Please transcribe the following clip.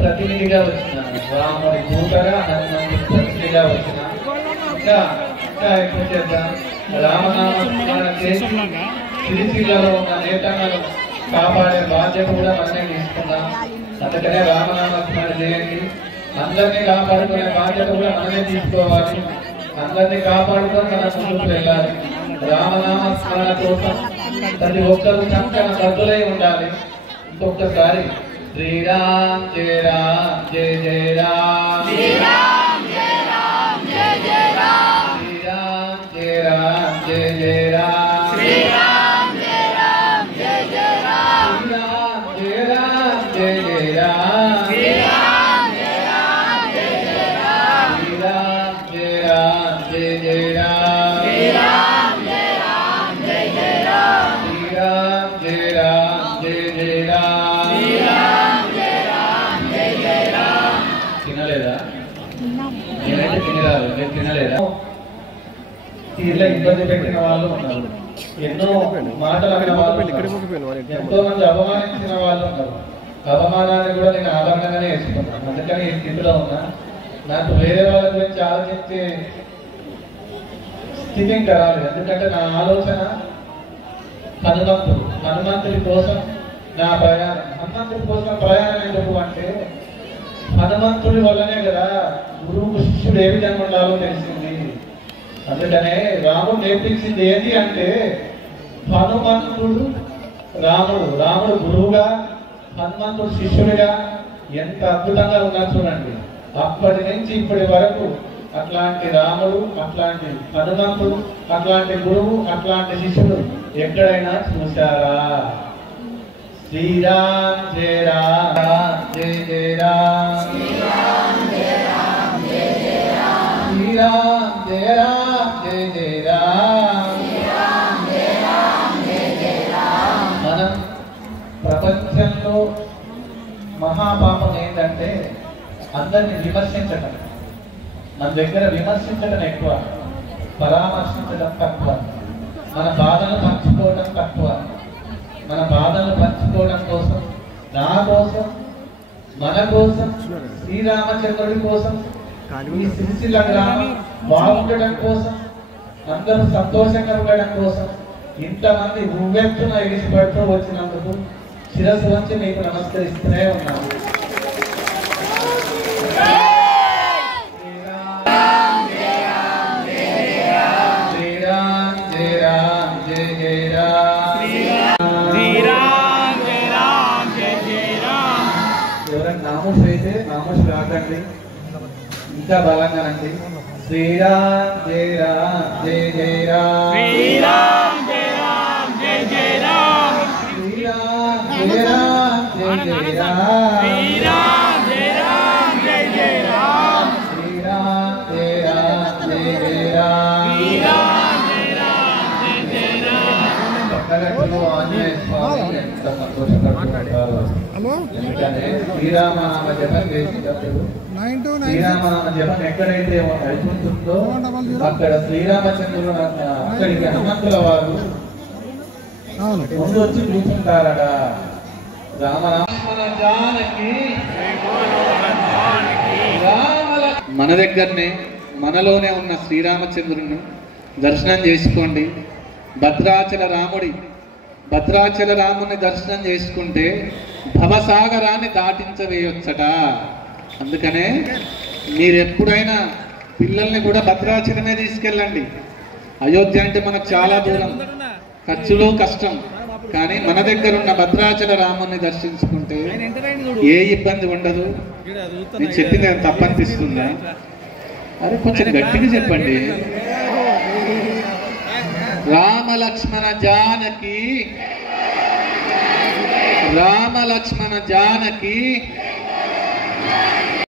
ప్రతినిధిగా వచ్చిన రాముడి దూతగా హనుమంతుడి ప్రతినిధిగా వచ్చిన ఇంకా ఇంకా ఎక్కువ చేద్దాం. రామనామ చేసి సిరిసిల్లలో ఉన్న నేతలను కాపాడే బాధ్యత కూడా మనమే తీసుకున్నాం. అందుకనే రామనామ స్మరణ చేయండి. అందరినీ కాపాడుకునే బాధ్యత కూడా మనమే తీసుకోవాలి. అందరినీ కాపాడుకొని మనం ముందుకు వెళ్ళాలి. రామనామ స్మరణ కోసం ప్రతి ఒక్కరు సంఖ్య బద్దులై ఉండాలి. ఇంకొకసారి శ్రీరామ్ జయ రామ్ జయ జయ రామ్, శ్రీరామ్ జయ రామ్ జయ జయ రామ్, శ్రీరామ్ జయ రామ్ జయ జయ రామ్, శ్రీరామ్ జయ రామ్ జయ జయ రామ్, శ్రీరామ్ జయ రామ్ జయ జయ రామ్, శ్రీరామ్ జయ రామ్ జయ జయ రామ్, శ్రీరామ్ జయ రామ్ జయ జయ రామ్, శ్రీరామ్ జయ రామ్ జయ జయ రామ్, శ్రీరామ్ జయ రామ్ జయ జయ రామ్. తినలేదా? నేనైతే తినరాదు. మీరు తినలేదా? ఇలా ఇబ్బంది పెట్టిన వాళ్ళు ఉన్నారు, ఎన్నో మాటలు అన్న వాళ్ళు ఉన్నారు, ఎంతో మంది అవమానించిన వాళ్ళు ఉన్నారు. అవమానాన్ని కూడా నేను ఆభరణంగానే వేసుకున్నాను. అందుకని ఈ స్థితిలో ఉన్నా. నాకు వేరే వాళ్ళ గురించి ఆలోచించే స్థితి ఇంకా రాలేదు. ఎందుకంటే నా ఆలోచన హనుమంతుడి కోసం నా ప్రయాణం. హనుమంతుడి కోసం ప్రయాణం ఎందుకు అంటే హనుమంతుడి వల్లనే కదా గురువు శిష్యుడు ఏ విధంగా ఉండాలో తెలిసింది. అందుకనే రాముడు నేర్పించింది ఏంటి అంటే హనుమంతుడు రాముడు గురువుగా, హనుమంతుడు శిష్యుడిగా ఎంత అద్భుతంగా ఉన్నారు చూడండి. అప్పటి నుంచి ఇప్పటి వరకు అట్లాంటి రాముడు, అట్లాంటి హనుమంతుడు, అట్లాంటి గురువు, అట్లాంటి శిష్యుడు ఎక్కడైనా చూశారా? శ్రీరామ్ జయ రామ్ జయ జయ రామ్, శ్రీరామ్ జయ రామ్ జయ జయ రామ్, శ్రీరామ్ జయ రామ్ జయ జయ రామ్, శ్రీరామ్ జయ రామ్ జయ జయ రామ్. మనం ప్రపంచంలో మహాపాపం ఏంటంటే అందరిని విమర్శించటం. మన దగ్గర విమర్శించడం ఎక్కువ, పరామర్శించడం తక్కువ. మన బాధలు పంచుకోవడం తక్కువ. మన బాధలు పంచుకోవడం కోసం, నా కోసం, మన కోసం, శ్రీరామచంద్రుడి కోసం, ఈ సిరిసిల్ల గ్రామం బాగుండడం కోసం, అందరూ సంతోషంగా ఉండడం కోసం ఇంతమంది ఉవ్వెత్తున ఎగిసిపడుతూ వచ్చినందుకు శిరస్సు వంచి మీకు నమస్కరిస్తూనే ఉన్నాను. నామోషి అయితే నామోషి రాకండి, ఇంకా బలంగా అండి. శ్రీరామ్ జయ రామ్ జయ జయ రామ్, శ్రీరామ్ జయ రామ్ జయ జయ రామ్, శ్రీరామ్ జయ రామ్ జయ జయ రామ్, శ్రీరామ్ జయ రామ్ జయ జయ రామ్, శ్రీరామ్ జయ రామ్ జయ జయ రామ్, శ్రీరామ్ జయ రామ్ జయ జయ రామ్. పక్కగట్టులో ఆంజనేయ స్వామి ఎంత సంతోషపడుతున్నారు. ఎందుకంటే శ్రీరామనామ జపం చేసేటప్పుడు శ్రీరామనామ జపం ఎక్కడైతే అయిపోతుందో అక్కడ శ్రీరామచంద్రుడు అక్కడికి హనుమంతుల వారు ముందు వచ్చి కూర్చుంటారట. మన దగ్గరనే మనలోనే ఉన్న శ్రీరామచంద్రుని దర్శనం చేసుకోండి. భద్రాచల రాముని దర్శనం చేసుకుంటే భవసాగరాన్ని దాటించవేయొచ్చట. అందుకనే మీరు ఎప్పుడైనా పిల్లల్ని కూడా భద్రాచలమే తీసుకెళ్ళండి. అయోధ్య అంటే మనకు చాలా దూరం, ఖర్చులు కష్టం. కానీ మన దగ్గర ఉన్న భద్రాచల రాముని దర్శించుకుంటే ఏ ఇబ్బంది ఉండదు. నేను చెప్పింది ఏమైనా తప్పనిపిస్తుందా? అరే కొంచెం గట్టిగా చెప్పండి. రామ లక్ష్మణ జానకి, రామ లక్ష్మణ జానకి.